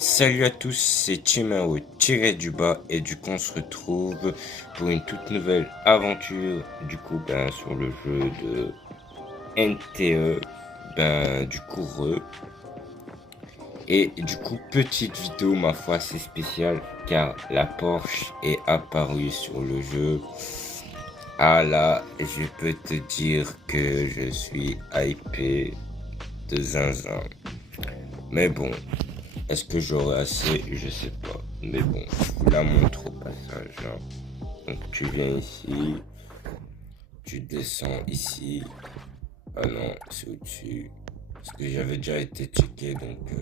Salut à tous, c'est Chimao tiré du bas et du coup on se retrouve pour une toute nouvelle aventure sur le jeu de NTE et du coup petite vidéo ma foi assez spéciale car la Porsche est apparue sur le jeu. Ah là, je peux te dire que je suis hypé de zinzin. Mais bon, est-ce que j'aurai assez? Je sais pas. Mais bon, je vous la montre au passage, hein. Donc tu viens ici, tu descends ici. Ah non, c'est au-dessus. Parce que j'avais déjà été checké, donc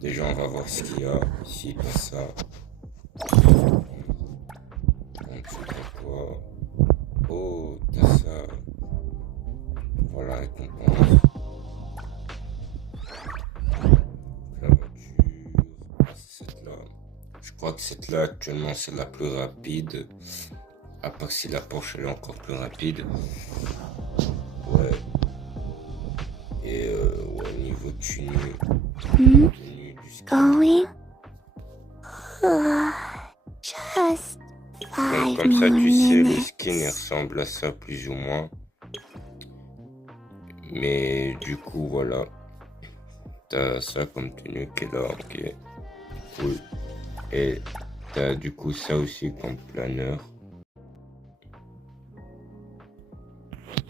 déjà on va voir ce qu'il y a. Ici, t'as ça. En dessous, t'as quoi? Oh, t'as ça. Voilà, récompense. La voiture. Ah, c'est cette-là. Je crois que cette-là, actuellement, c'est la plus rapide. À part si la Porsche elle est encore plus rapide. Ouais. Et ouais, niveau Hmm? tenue du ski. Going? Just Donc 5 comme ça, more tu sais, les minutes. skins ils ressemblent à ça plus ou moins. Mais du coup, voilà. T'as ça comme tenue qui est là, ok. Cool. Et t'as du coup ça aussi comme planeur.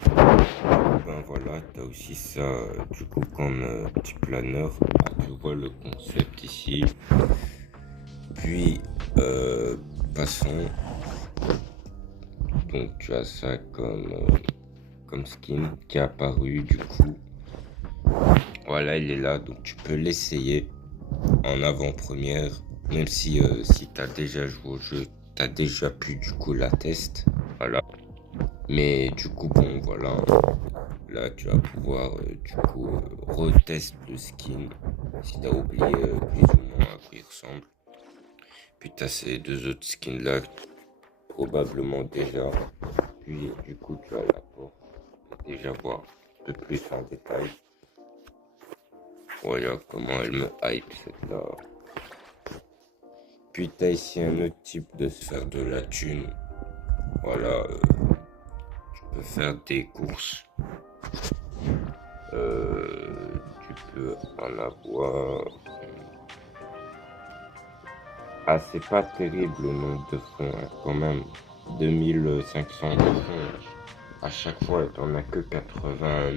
Ben voilà, t'as aussi ça du coup comme petit planeur. Tu vois le concept ici. Puis passons. Donc tu as ça comme skin qui est apparu du coup. Voilà, il est là, donc tu peux l'essayer en avant-première. Même si tu as déjà joué au jeu, tu as déjà pu du coup la test. Voilà. Mais du coup, bon, voilà. Là, tu vas pouvoir retester le skin si tu as oublié plus ou moins à quoi il ressemble. Puis tu as ces deux autres skins là, probablement déjà. Puis du coup, tu as la porte. Déjà voir un peu plus en détail. Voilà comment elle me hype cette là. Puis t'as ici un autre type de se faire de la thune. Voilà, tu peux faire des courses. Tu peux en avoir. Ah, c'est pas terrible le nombre de fonds, hein, quand même. 2500 de fonds. À chaque fois, t'en as que 80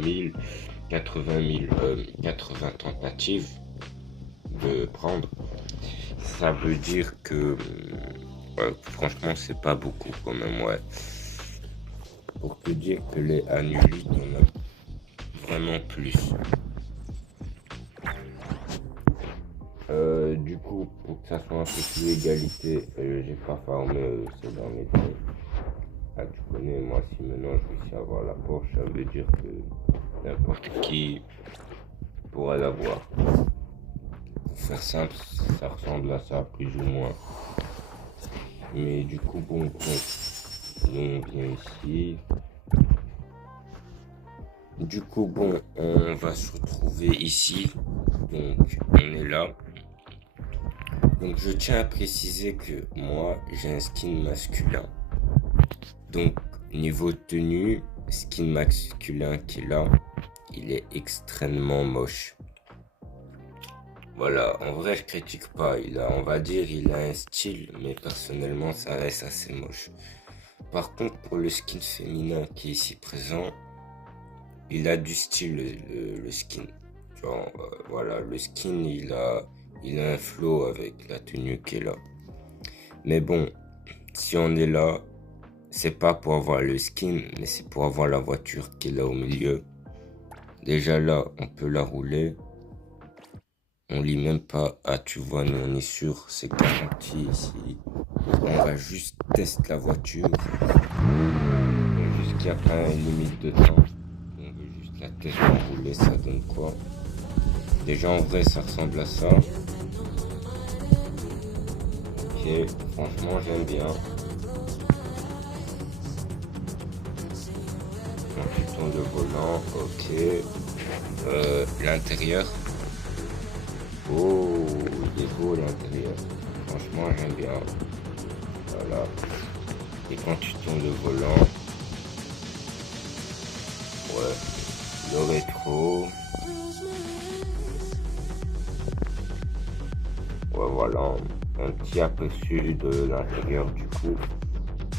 tentatives de prendre. Ça veut dire que ouais, franchement c'est pas beaucoup quand même, ouais. Pour te dire que les annulés t'en as vraiment plus. Du coup, pour que ça soit un peu plus égalité, j'ai pas farmé ces derniers temps. Ah, tu connais, moi si maintenant je réussis à avoir la Porsche, ça veut dire que n'importe qui pourra l'avoir. Pour faire simple, ça ressemble à ça plus ou moins. Mais du coup, bon, on vient ici. Du coup, bon, on va se retrouver ici. Donc, on est là. Donc, je tiens à préciser que moi, j'ai un skin masculin. Donc, niveau tenue, skin masculin qui est là, il est extrêmement moche. Voilà, en vrai, je critique pas. On va dire, il a un style, mais personnellement, ça reste assez moche. Par contre, pour le skin féminin qui est ici présent, il a du style, le skin. Genre, voilà, le skin, il a un flow avec la tenue qui est là. Mais bon, si on est là, c'est pas pour avoir le skin, mais c'est pour avoir la voiture qui est là au milieu. Déjà là, on peut la rouler. On lit même pas. Ah, tu vois, nous on est sûr, c'est garanti ici. On va juste tester la voiture. Juste qu'il n'y a pas une limite de temps. On veut juste la tester rouler, ça donne quoi? Déjà en vrai, ça ressemble à ça. Ok, franchement, j'aime bien. Donc, tu tournes le volant, ok. L'intérieur. Oh, il est beau. beau l'intérieur. Franchement, j'aime bien. Voilà. Et quand tu tournes le volant, ouais, le rétro. Ouais, voilà. Un petit aperçu de l'intérieur du coup.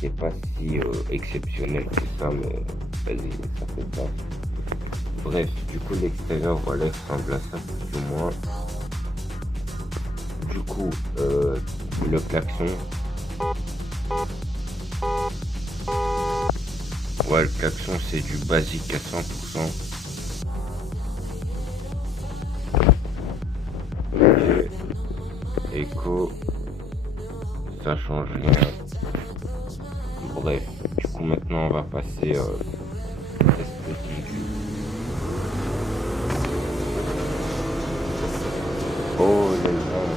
C'est pas si exceptionnel que ça, mais vas-y, ça fait ça. Bref, du coup, l'extérieur, voilà, ressemble à ça, plus ou moins. Du coup, le klaxon. Ouais, le klaxon, c'est du basique à 100%. Ok. Écho, ça change rien. Bref, du coup, maintenant, on va passer test petit. Oh, les gens.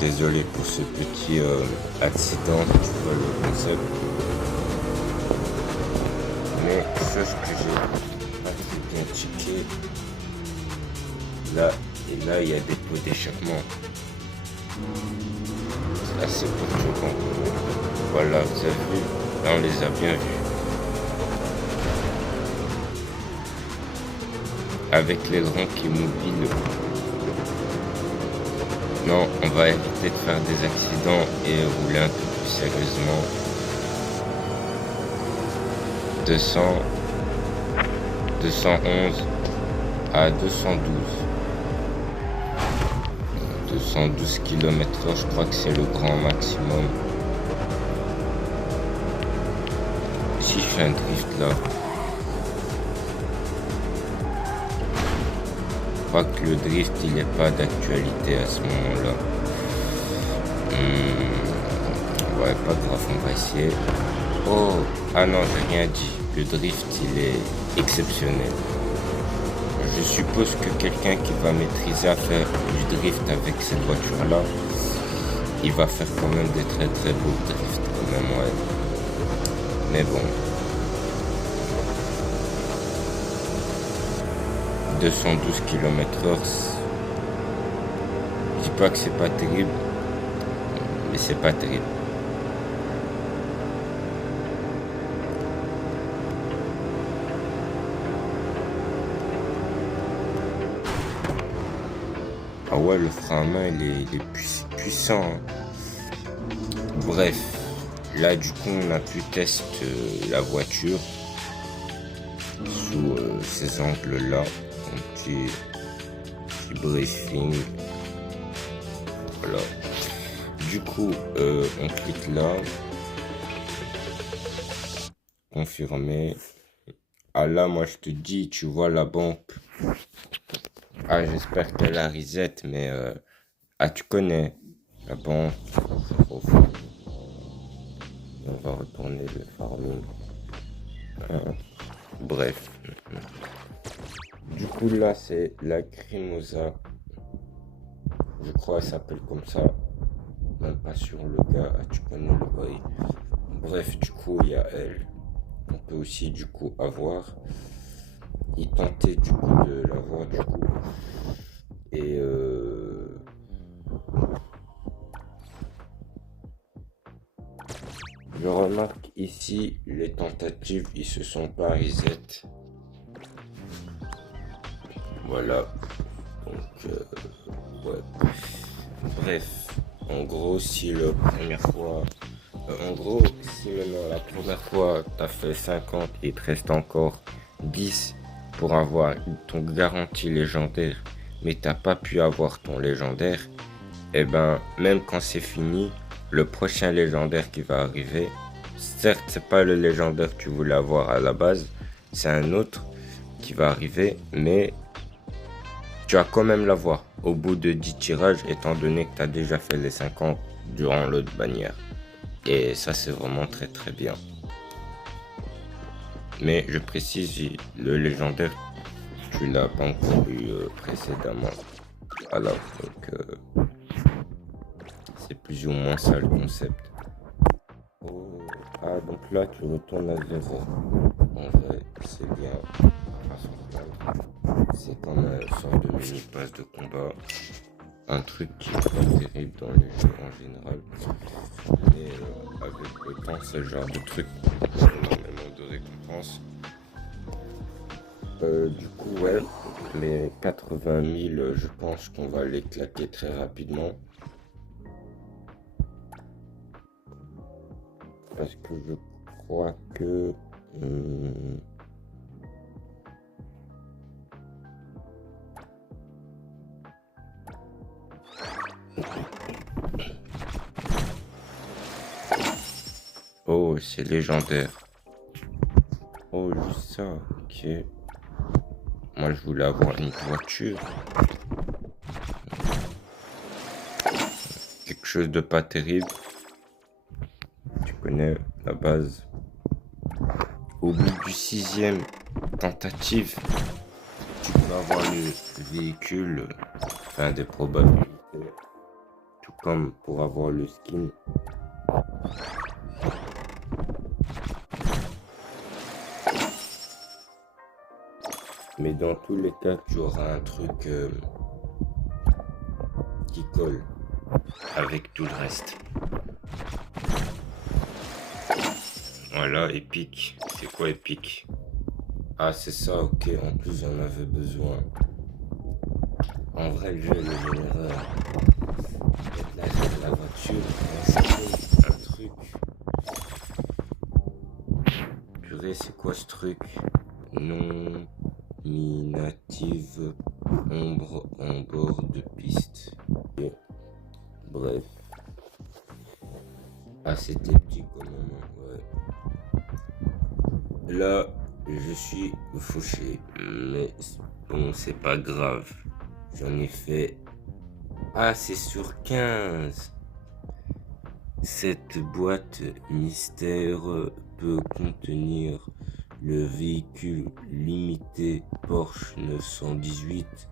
Désolé pour ce petit accident, tu vois le concept. Mais chose que j'ai pas très bien checké, là et là il y a des pots d'échappement. C'est assez perturbant. Voilà, vous avez vu, là on les a bien vus. Avec l'aileron qui est mobile. Non, on va éviter de faire des accidents et rouler un peu plus sérieusement. 200, 211 à 212. 212 km/h, je crois que c'est le grand maximum. Si je fais un drift là, je crois que le drift il n'est pas d'actualité à ce moment-là. Ouais, pas grave, on va essayer. Oh, ah non, j'ai rien dit. Le drift il est exceptionnel. Je suppose que quelqu'un qui va maîtriser à faire du drift avec cette voiture-là, il va faire quand même des très très beaux drifts quand même, ouais. Mais bon. 212 km/h. Je dis pas que c'est pas terrible, mais c'est pas terrible. Ah ouais, le frein à main, il est puissant. Hein. Bref, là du coup, on a pu tester la voiture sous ces angles-là. Un petit briefing. Voilà. Du coup, on clique là. Confirmer. Ah là, moi je te dis, tu vois la bombe. Ah, j'espère qu'elle a reset, mais ah, tu connais la bombe. On va retourner le farming. Bref. Du coup, là, c'est la Crimosa. Je crois qu'elle s'appelle comme ça. Même pas sur le gars. Ah, tu connais le bruit. Bref, du coup, il y a elle. On peut aussi, du coup, avoir. Il tentait, du coup, de l'avoir, du coup. Et je remarque ici, les tentatives, ils se sont pas reset. Voilà. Donc, ouais. Bref, en gros, si la première fois, si maintenant la première fois, t'as fait 50, il te reste encore 10 pour avoir ton garantie légendaire, mais t'as pas pu avoir ton légendaire, et ben, même quand c'est fini, le prochain légendaire qui va arriver, certes, c'est pas le légendaire que tu voulais avoir à la base, c'est un autre qui va arriver, mais tu vas quand même l'avoir au bout de 10 tirages, étant donné que tu as déjà fait les 50 durant l'autre bannière. Et ça, c'est vraiment très très bien. Mais je précise, le légendaire, tu l'as pas encore eu précédemment. Voilà, donc c'est plus ou moins ça le concept. Oh, ah, donc là, tu retournes à 0. En vrai, c'est bien. C'est comme une sorte de mini passe de combat. Un truc qui est pas terrible dans les jeux en général. Mais avec le temps, c'est le genre de truc qui a énormément de récompenses. Du coup, ouais, les 80 000, je pense qu'on va les claquer très rapidement. Parce que je crois que... Oh, c'est légendaire. Oh, juste ça, ok. Moi, je voulais avoir une voiture. Quelque chose de pas terrible. Tu connais la base. Au bout du 6e tentative, tu peux avoir le véhicule, enfin des probabilités. Tout comme pour avoir le skin. Mais dans tous les cas, tu auras un truc qui colle avec tout le reste. Voilà, épique. C'est quoi épique? Ah, c'est ça, ok. En plus, j'en avais besoin. En vrai, le jeu est généreux. Là, j'ai de la voiture. C'est un truc. Purée, c'est quoi ce truc? Nominative ombre en bord de piste. Et, bref. Ah, c'était petit quand même, ouais. Là, je suis fauché, mais bon, c'est pas grave. J'en ai fait... Ah, c'est sur 15. Cette boîte mystère peut contenir le véhicule limité Porsche 918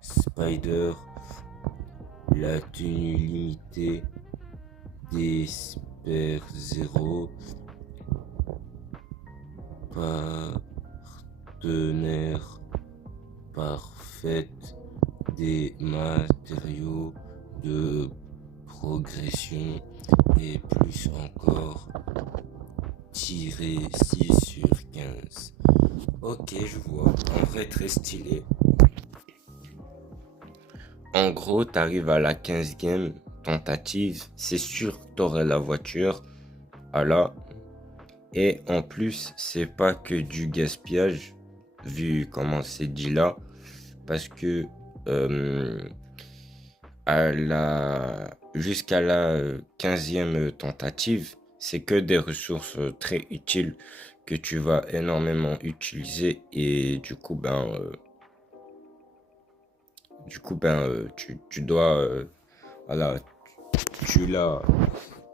Spider, la tenue limitée d'Esper 0, partenaire parfaite des matériaux de progression et plus encore tiré 6 sur 15. Ok, je vois. En vrai, très stylé. En gros, t'arrives à la 15e tentative. C'est sûr que t'aurais la voiture. Voilà. Et en plus, c'est pas que du gaspillage, vu comment c'est dit là. Parce que jusqu'à la 15e tentative, c'est que des ressources très utiles que tu vas énormément utiliser et tu dois voilà, tu l'as,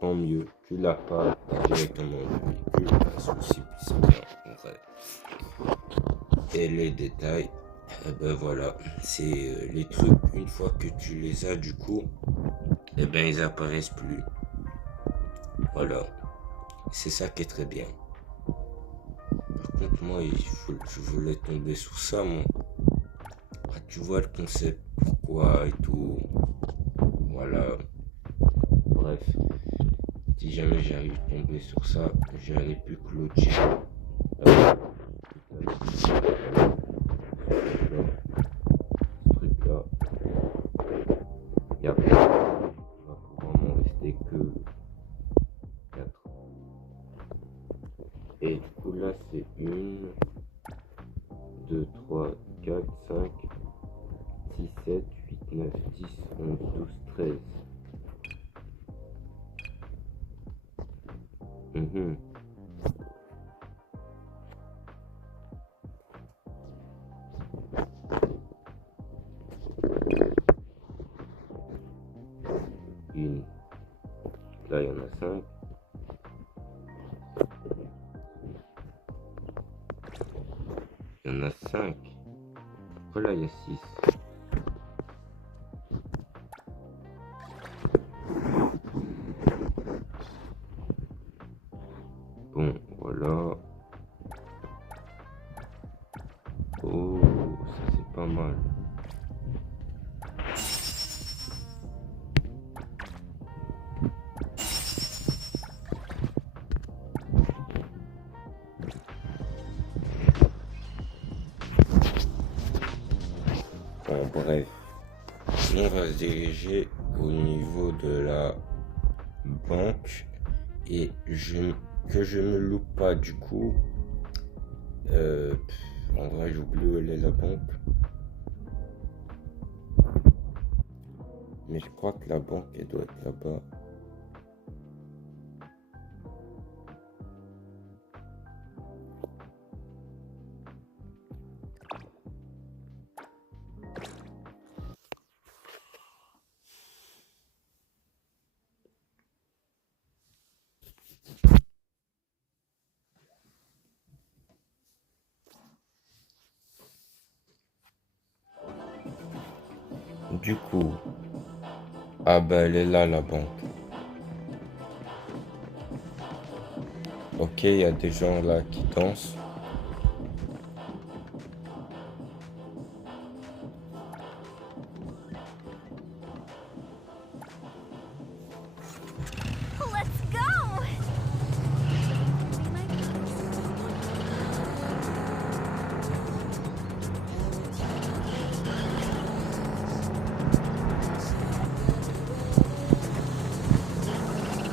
tant mieux. Tu l'as pas directement le véhicule, pas de souci, c'est bien en vrai. Et les détails, ben voilà, c'est les trucs, une fois que tu les as du coup, eh ben ils apparaissent plus. Voilà, c'est ça qui est très bien. Par contre, moi, je voulais tomber sur ça, moi. Ah, tu vois le concept, pourquoi et tout. Voilà. Bref, si jamais j'arrive à tomber sur ça, j'aurais pu clôturer. Ce truc-là. Et après, il va pouvoir m'en rester que 4. Et du coup, là, c'est 1, 2, 3, 4, 5, 6, 7, 8, 9, 10, 11, 12, 13. Une. Là, il y en a 5. Il y en a 5. Voilà, il y a 6. Bon, voilà. bref. On va se diriger au niveau de la banque et que je me loupe pas du coup. En vrai, j'oublie où elle est la banque. Mais je crois que la banque, elle doit être là-bas. Du coup, ah bah elle est là la banque. Ok, il y a des gens là qui dansent. Let's go!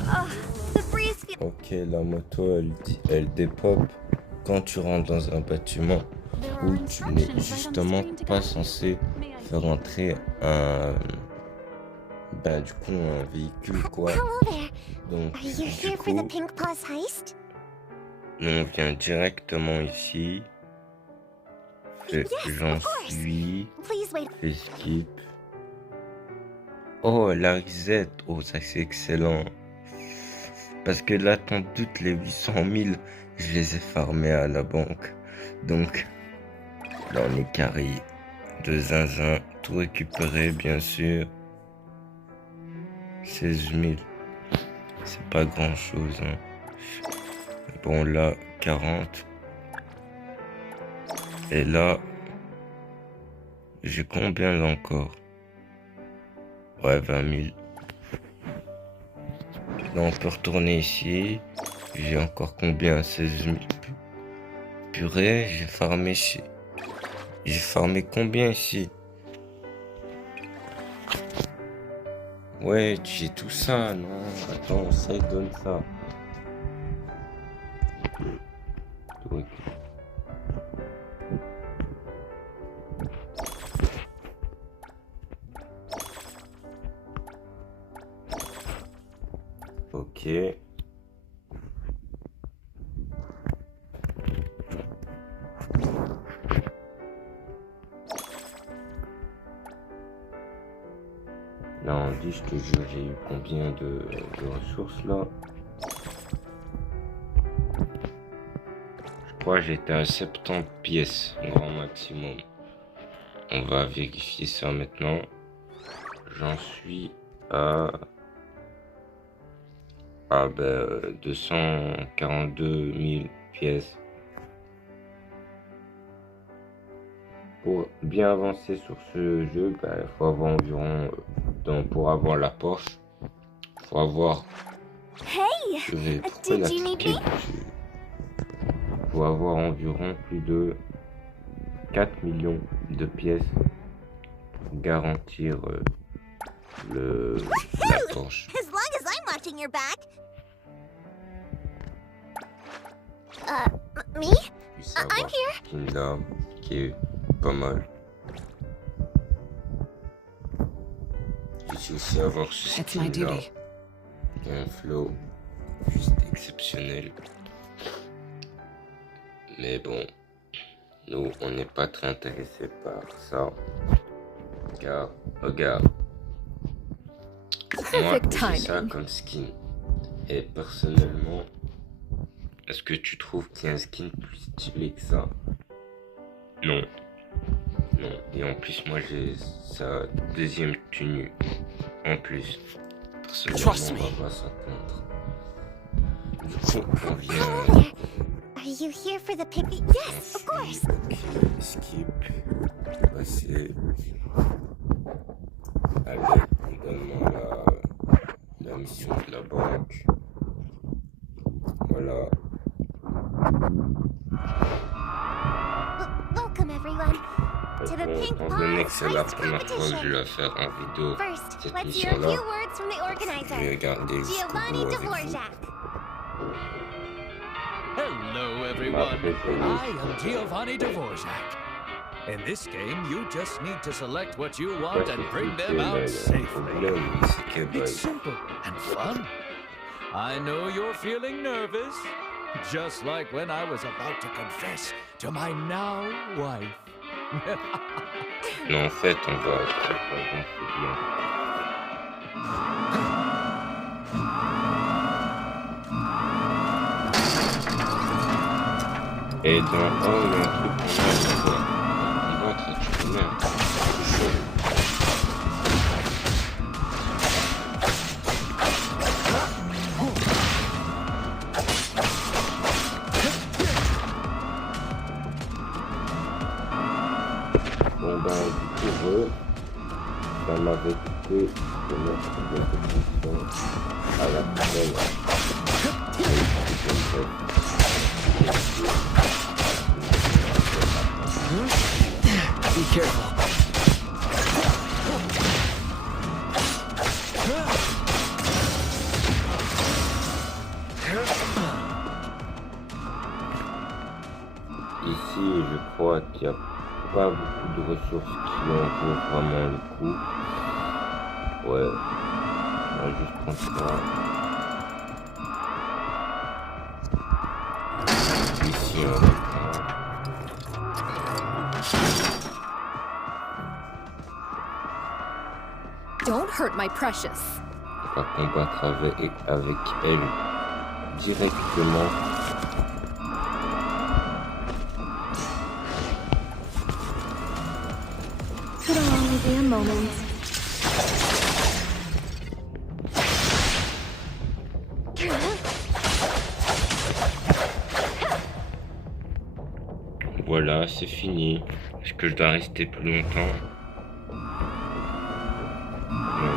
Oh, the breeze feels. Ok, la moto, elle dépop quand tu rentres dans un bâtiment où tu n'es justement pas censé faire entrer du coup, un véhicule, quoi. Hello there. Donc, Are you du here for coup, the Pink Paws heist? on vient directement ici. Yes, J'en of course. suis. Please wait. Fais skip. Oh, la reset. Oh, ça c'est excellent. Parce que là, t'en doutes, les 800 000, je les ai farmés à la banque. Donc, là, on est carré de zinzin. Tout récupéré, bien sûr. 16 000. C'est pas grand chose. Hein. Bon, là, 40. Et là, j'ai combien là encore? Ouais, 20 000. Là, on peut retourner ici. J'ai encore combien? 16 000. Purée, j'ai farmé ici. J'ai farmé combien ici? Ouais, j'ai tout ça. Non, attends, ça donne ça. Ouais. Ok. Là, on dit, je te jure, j'ai eu combien de ressources là? Je crois que j'étais à 70 pièces, grand maximum. On va vérifier ça maintenant. J'en suis à 242 000 pièces. Pour bien avancer sur ce jeu, il faut avoir environ, pour avoir la Porsche, il faut avoir... Hey! Did you need me? Faut avoir environ plus de 4 millions de pièces pour garantir la Porsche. As long as I'm watching your back. Me? Puis I'm avoir here. skin là, qui est pas mal. Je suis aussi avoir ce It's my skin là, duty. qui a un flow juste exceptionnel. Mais bon, nous, on n'est pas très intéressés par ça. Car, regarde, moi, Perfect j'ai ça timing. comme skin. Et personnellement, est-ce que tu trouves qu'il y a un skin plus stylé que ça? Non. Non. Et en plus, moi, j'ai sa deuxième tenue. En plus. Trust Personnellement, me. on va pas s'attendre. Du coup, on vient... Hello there. Are you here for the pink? Yes, of course. Ok, skip. Passer. Allez, donne-moi la mission de la banque. Voilà. Welcome, everyone. to the Pink Étant donné que Paws c'est la Heist première fois que je Competition. vais faire en vidéo First, cette let's hear a mission-là, few words from the je vais organizer, regarder jusqu'au Giovanni bout avec vous. Dvorak. Hello, Ma everyone. préférée. I am Giovanni Dvorak. In this game, you just need to select what you want and bring them out safely. It's simple and fun. I know you're feeling nervous, just like when I was about to confess to my now wife. Non, en fait, on va... c'est bien. Et dans oh, il y a un truc qu'on a, on va être tu connais, c'est chaud. Bon ben du coup ça m'avait coûté de mettre de position à la poubelle. Be careful. Ici, je crois qu'il n'y a pas beaucoup de ressources qui en vaut vraiment le coup. Ouais, on va juste prendre ça. Ici, on va prendre. Don't hurt my precious. On va combattre avec elle directement. Could only be a moment. Voilà, c'est fini. Est-ce que je dois rester plus longtemps? Non.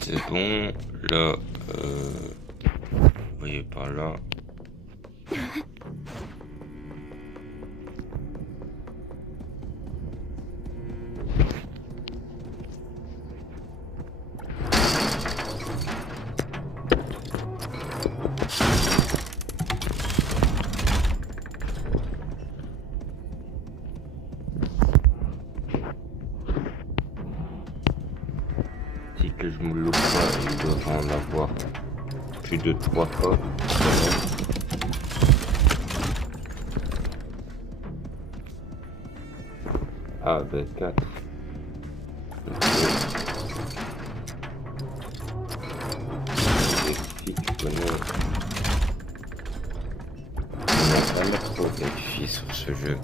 C'est bon, là, vous voyez par là. que je me loupe pas, il devrait en avoir plus de 3 fois. Ah ben 4. Vérifie, tu connais. On n'a jamais trop vérifié sur ce jeu.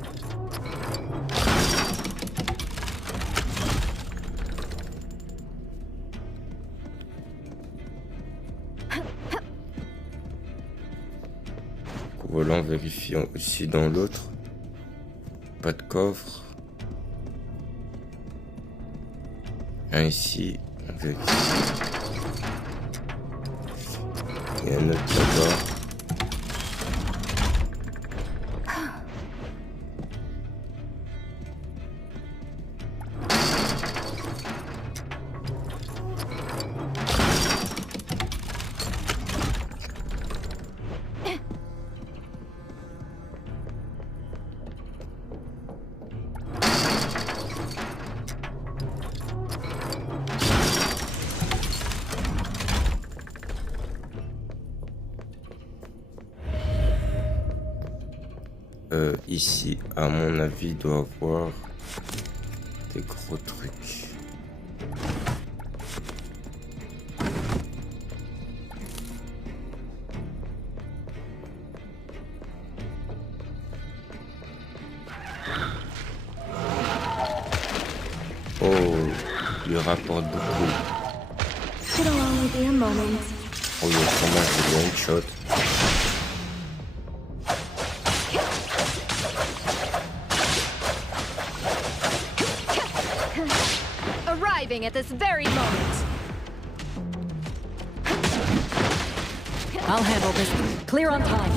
Voilà, on vérifie aussi dans l'autre. Pas de coffre. Un ici, on vérifie. Et un autre là-bas. Ici, à mon avis, il doit avoir des gros trucs. Oh, il rapporte beaucoup. It'll only be a moment. Oh, il y a vraiment des long shots. Arriving at this very moment. I'll handle this. Clear on time.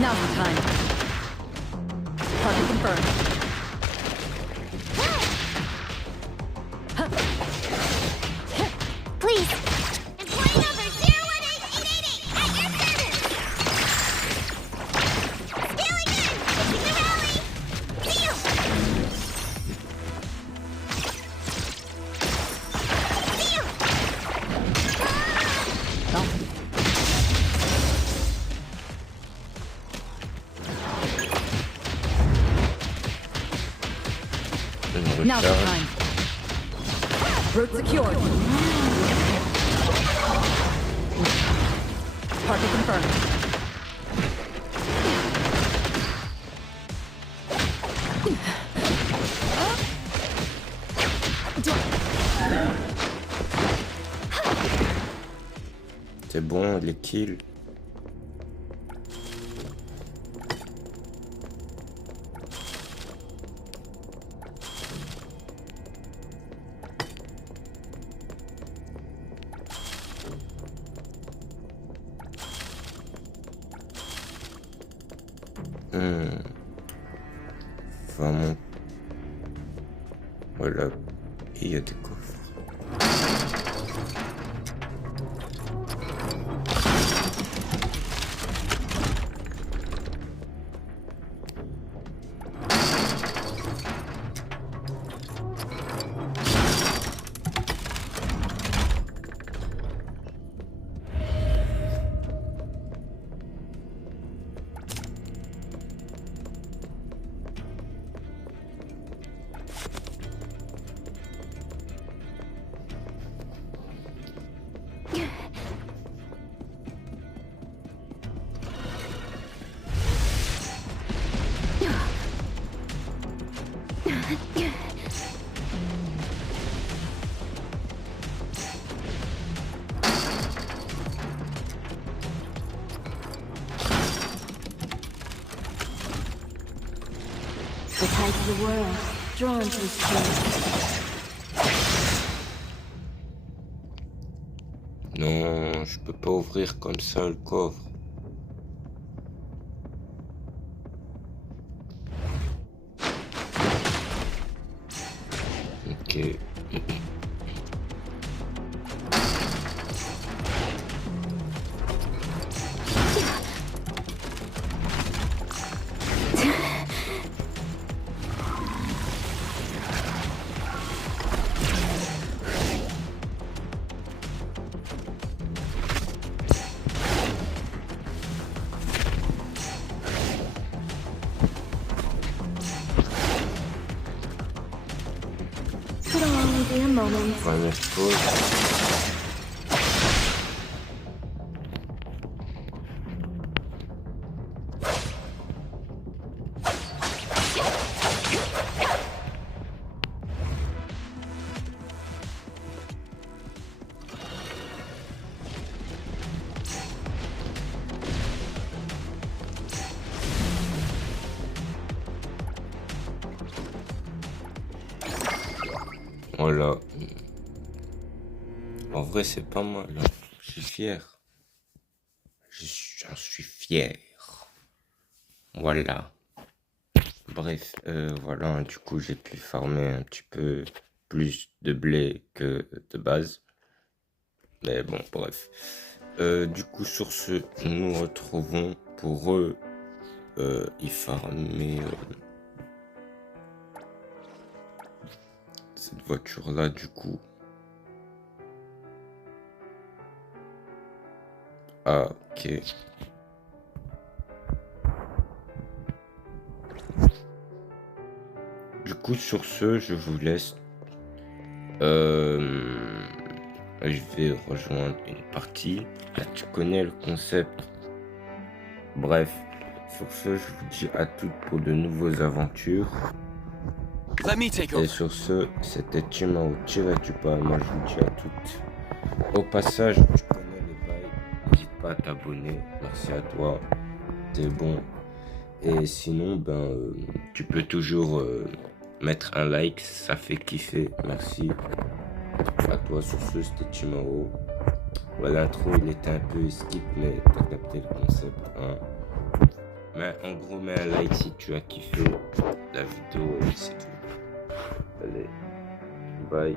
Now's the time. Target confirmed. Please. Employee number 018888 at your service. Scaling in. Pushing the rally. Deal. Deal. Une Now's the recharge. time. Route secured. Target confirmed. C'est bon, les kills. Vraiment. Voilà. Et il y a des coffres. The tides of the world, drawn to his place. Non, je peux pas ouvrir comme ça le coffre. Ok. be a moment. Première pause. Voilà. En vrai, c'est pas mal. Hein. Je suis fier. J'en suis fier. Voilà. Bref, voilà. Du coup, j'ai pu farmer un petit peu plus de blé que de base. Mais bon, bref. Du coup, sur ce, nous nous retrouvons pour y farmer cette voiture-là, du coup. Ah, ok. Du coup, sur ce, je vous laisse. Je vais rejoindre une partie. Là, tu connais le concept. Bref, sur ce, je vous dis à toutes pour de nouvelles aventures. Let me take Et over. sur ce, c'était Timao tiré du bas. Moi, je vous dis à toutes. Au passage, tu connais les bails. N'hésite pas à t'abonner. Merci à toi. T'es bon. Et sinon, tu peux toujours mettre un like. Ça fait kiffer. Merci à toi. Sur ce, c'était Timao. Voilà, l'intro, il était un peu skip, mais t'as capté le concept. Hein. Mais en gros, mets un like si tu as kiffé la vidéo et c'est tout. Allez, bye.